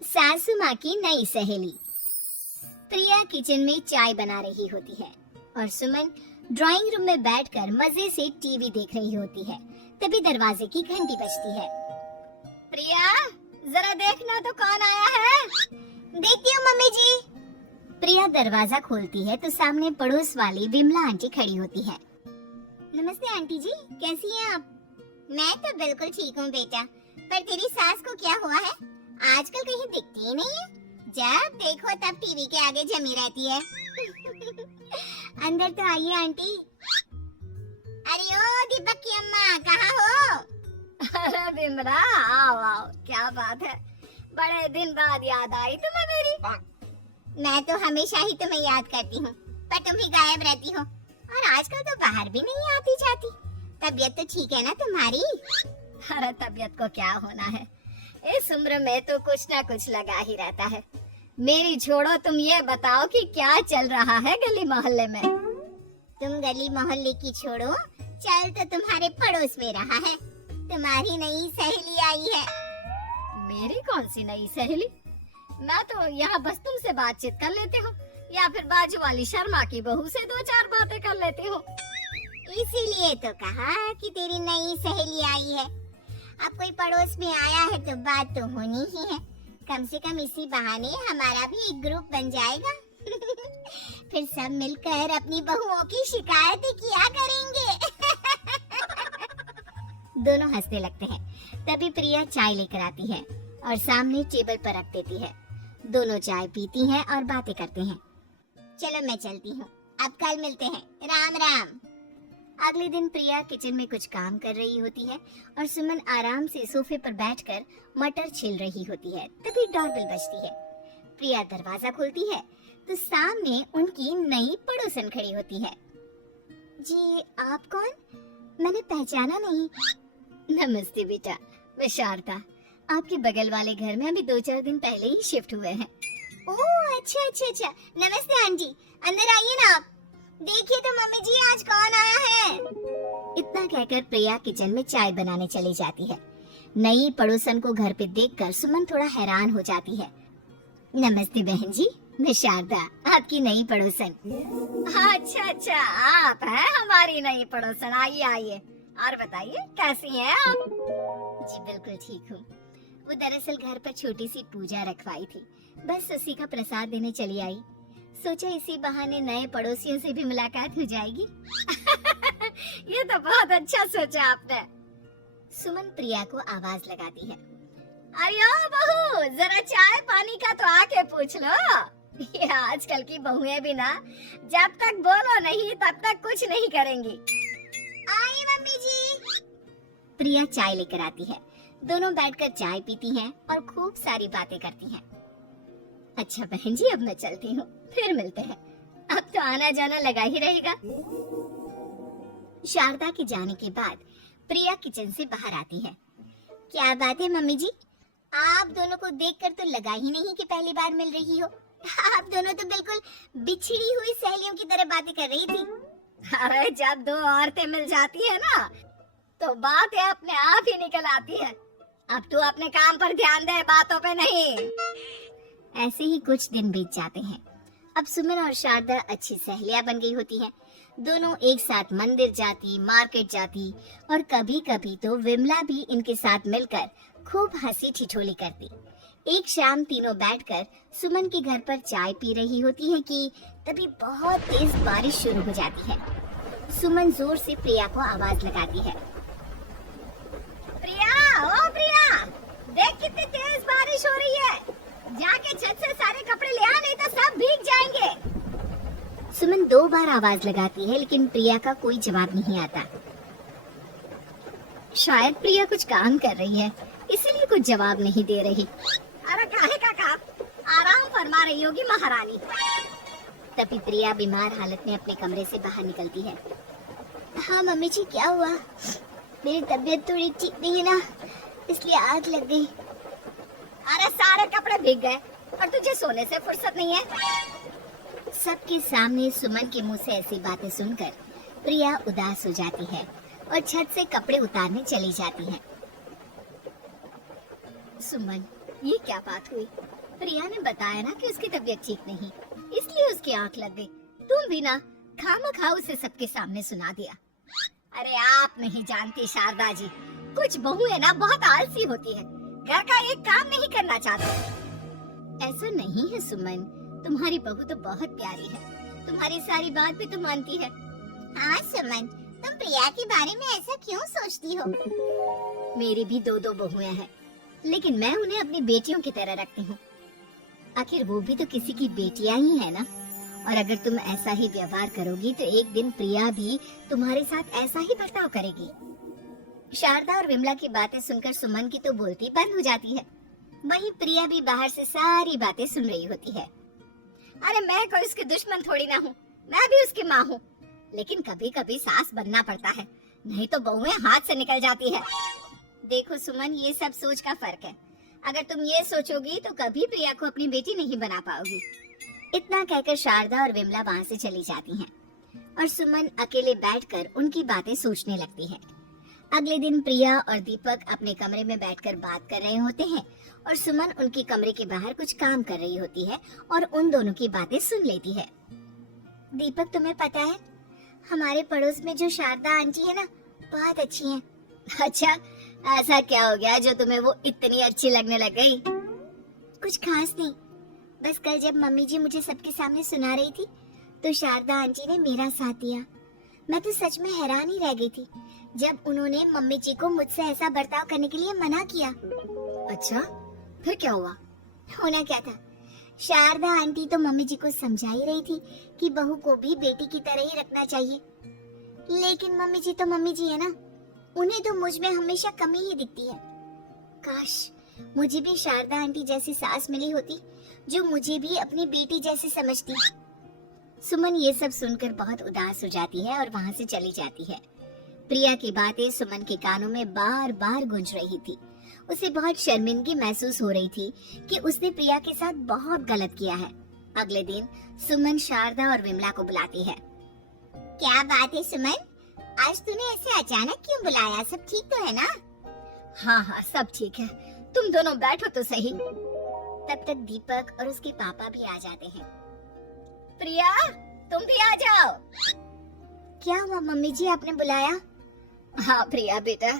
सासू माँ की नई सहेली। प्रिया किचन में चाय बना रही होती है और सुमन ड्राइंग रूम में बैठकर मजे से टीवी देख रही होती है। तभी दरवाजे की घंटी बजती है। प्रिया, जरा देखना तो कौन आया है। देखती हूँ मम्मी जी। प्रिया दरवाजा खोलती है तो सामने पड़ोस वाली विमला आंटी खड़ी होती है। नमस्ते आंटी जी, कैसी हैं आप? मैं तो बिल्कुल ठीक हूँ बेटा, पर तेरी सास को क्या हुआ है? आजकल कहीं दिखती ही नहीं है। जब देखो तब टीवी के आगे जमी रहती है। अंदर तो आइए आंटी। अरे ओ दीपक की अम्मा, कहाँ हो? अरे विमला, आओ आओ, क्या बात है, बड़े दिन बाद याद आई तुम्हें मेरी। मैं तो हमेशा ही तुम्हें याद करती हूँ, पर तुम ही गायब रहती हो और आजकल तो बाहर भी नहीं आती जाती। तबीयत तो ठीक है ना तुम्हारी? अरे तबीयत को क्या होना है, इस उम्र में तो कुछ ना कुछ लगा ही रहता है। मेरी छोड़ो, तुम ये बताओ कि क्या चल रहा है गली मोहल्ले में। तुम गली मोहल्ले की छोड़ो, चल तो तुम्हारे पड़ोस में रहा है। तुम्हारी नई सहेली आई है। मेरी कौन सी नई सहेली? मैं तो यहाँ बस तुमसे बातचीत कर लेती हूँ, या फिर बाजू वाली शर्मा की बहू से दो चार बातें कर लेती हूँ। इसीलिए तो कहा कि तेरी नई सहेली आई है। अब कोई पड़ोस में आया है तो बात तो होनी ही है। कम से कम इसी बहाने हमारा भी एक ग्रुप बन जाएगा। फिर सब मिलकर अपनी बहुओं की शिकायतें किया करेंगे। दोनों हंसने लगते हैं। तभी प्रिया चाय लेकर आती है और सामने टेबल पर रख देती है। दोनों चाय पीती हैं और बातें करते हैं। चलो मैं चलती हूँ, अब कल मिलते हैं। राम राम। अगले दिन प्रिया किचन में कुछ काम कर रही होती है और सुमन आराम से सोफे पर बैठकर मटर छील रही होती है। तभी डोरबेल बजती है। प्रिया दरवाजा खोलती है तो सामने उनकी नई पड़ोसन खड़ी होती है। जी आप कौन? मैंने पहचाना नहीं। नमस्ते बेटा, मैं शारदा, आपके बगल वाले घर में अभी 2-4 दिन पहले ही शिफ्ट हुए हैं। ओह अच्छा अच्छा अच्छा, नमस्ते आंटी, अंदर आइए ना आप। देखिए तो मम्मी जी आज कौन आया है। इतना कहकर प्रिया किचन में चाय बनाने चली जाती है। नई पड़ोसन को घर पे देखकर सुमन थोड़ा हैरान हो जाती है। नमस्ते बहन जी, मैं शारदा, आपकी नई पड़ोसन। अच्छा अच्छा, आप हैं हमारी नई पड़ोसन। आइए आइए, और बताइए कैसी हैं आप? जी बिल्कुल ठीक हूँ। वो दरअसल घर पर छोटी सी पूजा रखवाई थी, बस उसी का प्रसाद देने चली आई। सोचा इसी बहाने नए पड़ोसियों से भी मुलाकात हो जाएगी। ये तो बहुत अच्छा सोचा आपने। सुमन प्रिया को आवाज लगाती है। अरे ओ बहू, जरा चाय पानी का तो आके पूछ लो। ये आजकल की बहुएं भी ना, जब तक बोलो नहीं तब तक कुछ नहीं करेंगी। आई मम्मी जी। प्रिया चाय लेकर आती है। दोनों बैठकर चाय पीती हैं और खूब सारी बातें करती हैं। अच्छा बहन जी, अब मैं चलती हूँ, फिर मिलते हैं। अब तो आना जाना लगा ही रहेगा। शारदा के जाने के बाद प्रिया किचन से बाहर आती है। क्या बात है मम्मी जी, आप दोनों को देखकर तो लगा ही नहीं कि पहली बार मिल रही हो। आप दोनों तो बिल्कुल बिछड़ी हुई सहेलियों की तरह बातें कर रही थी। अरे जब दो औरतें मिल जाती है ना, तो बातें अपने आप ही निकल आती है। अब तू अपने काम पर ध्यान दे, बातों पे नहीं। ऐसे ही कुछ दिन बीत जाते हैं। अब सुमन और शारदा अच्छी सहेलियां बन गई होती हैं। दोनों एक साथ मंदिर जाती, मार्केट जाती और कभी कभी तो विमला भी इनके साथ मिलकर खूब हंसी ठिठोली करती। एक शाम तीनों बैठकर सुमन के घर पर चाय पी रही होती है कि तभी बहुत तेज बारिश शुरू हो जाती है। सुमन जोर से प्रिया को आवाज लगाती है। प्रिया, ओ प्रिया, देख कितनी तेज बारिश हो रही है। जाके छत से सारे कपड़े ले आ, नहीं तो सब भीग जाएंगे। सुमन 2 बार आवाज लगाती है लेकिन प्रिया का कोई जवाब नहीं आता। शायद प्रिया कुछ काम कर रही है, इसीलिए कुछ जवाब नहीं दे रही। अरे काहे का काम, आराम फरमा रही होगी महारानी। तभी प्रिया बीमार हालत में अपने कमरे से बाहर निकलती है। हाँ मम्मी जी, क्या हुआ? मेरी तबीयत थोड़ी ठीक नहीं है ना, इसलिए आग लग गई। अरे सारे कपड़े भीग गए और तुझे सोने से फुर्सत नहीं है। सबके सामने सुमन के मुंह से ऐसी बातें सुनकर प्रिया उदास हो जाती है और छत से कपड़े उतारने चली जाती है। सुमन, ये क्या बात हुई? प्रिया ने बताया ना कि उसकी तबीयत ठीक नहीं, इसलिए उसकी आंख लग गई। तुम भी ना खामखा उसे सबके सामने सुना दिया। अरे आप नहीं जानती शारदा जी, कुछ बहुएं ना बहुत आलसी होती है, घर का एक काम नहीं करना चाहती। ऐसा नहीं है सुमन, तुम्हारी बहू तो बहुत प्यारी है, तुम्हारी सारी बात भी तो मानती है। हाँ सुमन, तुम प्रिया के बारे में ऐसा क्यों सोचती हो? मेरी भी दो दो बहुएं हैं, लेकिन मैं उन्हें अपनी बेटियों की तरह रखती हूँ। आखिर वो भी तो किसी की बेटियां ही है ना। और अगर तुम ऐसा ही व्यवहार करोगी तो एक दिन प्रिया भी तुम्हारे साथ ऐसा ही बर्ताव करेगी। शारदा और विमला की बातें सुनकर सुमन की तो बोलती बंद हो जाती है। वहीं प्रिया भी बाहर से सारी बातें सुन रही होती है। अरे मैं कोई उसकी दुश्मन थोड़ी ना हूँ, मैं भी उसकी माँ हूँ, लेकिन कभी कभी सास बनना पड़ता है, नहीं तो बहुएं हाथ से निकल जाती है। देखो सुमन, ये सब सोच का फर्क है। अगर तुम ये सोचोगी तो कभी प्रिया को अपनी बेटी नहीं बना पाओगी। इतना कहकर शारदा और विमला वहाँ से चली जाती हैं और सुमन अकेले बैठकर उनकी बातें सोचने लगती है। अगले दिन प्रिया और दीपक अपने कमरे में बैठकर बात कर रहे होते हैं और सुमन उनके कमरे के बाहर कुछ काम कर रही होती है और उन दोनों की बातें सुन लेती है। दीपक, तुम्हें पता है हमारे पड़ोस में जो शारदा आंटी है ना, बहुत अच्छी हैं। अच्छा, ऐसा क्या हो गया जो तुम्हें वो इतनी अच्छी लगने लग गई? कुछ खास नहीं, बस कल जब मम्मी जी मुझे सबके सामने सुना रही थी तो शारदा आंटी ने मेरा साथ दिया। मैं तो सच में हैरान ही रह गई थी जब उन्होंने मम्मी जी को मुझसे ऐसा बर्ताव करने के लिए मना किया। अच्छा, फिर क्या हुआ? होना क्या था, शारदा आंटी तो मम्मी जी को समझा ही रही थी कि बहू को भी बेटी की तरह ही रखना चाहिए, लेकिन मम्मी जी तो मम्मी जी है ना, उन्हें तो मुझ में हमेशा कमी ही दिखती है। काश मुझे भी शारदा आंटी जैसी सास मिली होती जो मुझे भी अपनी बेटी जैसी समझती। सुमन ये सब सुनकर बहुत उदास हो जाती है और वहाँ से चली जाती है। प्रिया की बातें सुमन के कानों में बार बार गूंज रही थी। उसे बहुत शर्मिंदगी महसूस हो रही थी कि उसने प्रिया के साथ बहुत गलत किया है। अगले दिन सुमन शारदा और विमला को बुलाती है। क्या बात है सुमन, आज तूने ऐसे अचानक क्यों बुलाया? सब ठीक तो है ना? हाँ हाँ, सब ठीक है, तुम दोनों बैठो तो सही। तब तक दीपक और उसके पापा भी आ जाते हैं। प्रिया, तुम भी आ जाओ। क्या हुआ मम्मी जी, आपने बुलाया? हाँ प्रिया बेटा,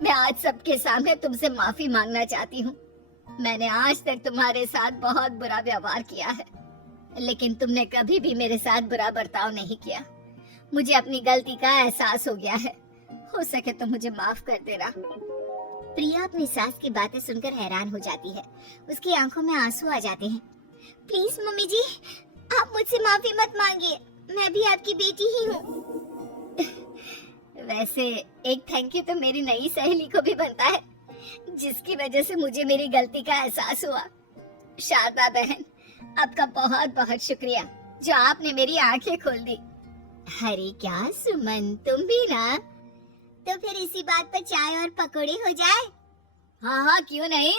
मैं आज सबके सामने तुमसे माफी मांगना चाहती हूँ। मैंने आज तक तुम्हारे साथ बहुत बुरा व्यवहार किया है, लेकिन तुमने कभी भी मेरे साथ बुरा बर्ताव नहीं किया। मुझे अपनी गलती का एहसास हो गया है, हो सके तो मुझे माफ कर देना। प्रिया अपनी सास की बातें सुनकर हैरान हो जाती है, उसकी आंखों में आंसू आ जाते हैं। प्लीज मम्मी जी, आप मुझसे माफी मत मांगिए, मैं भी आपकी बेटी ही हूँ। वैसे एक थैंक यू तो मेरी नई सहेली को भी बनता है, जिसकी वजह से मुझे मेरी गलती का एहसास हुआ। शारदा बहन, आपका बहुत बहुत शुक्रिया जो आपने मेरी आंखें खोल दी। अरे क्या सुमन, तुम भी ना? तो फिर इसी बात पर चाय और पकौड़े हो जाए? हाँ हाँ, क्यों नहीं।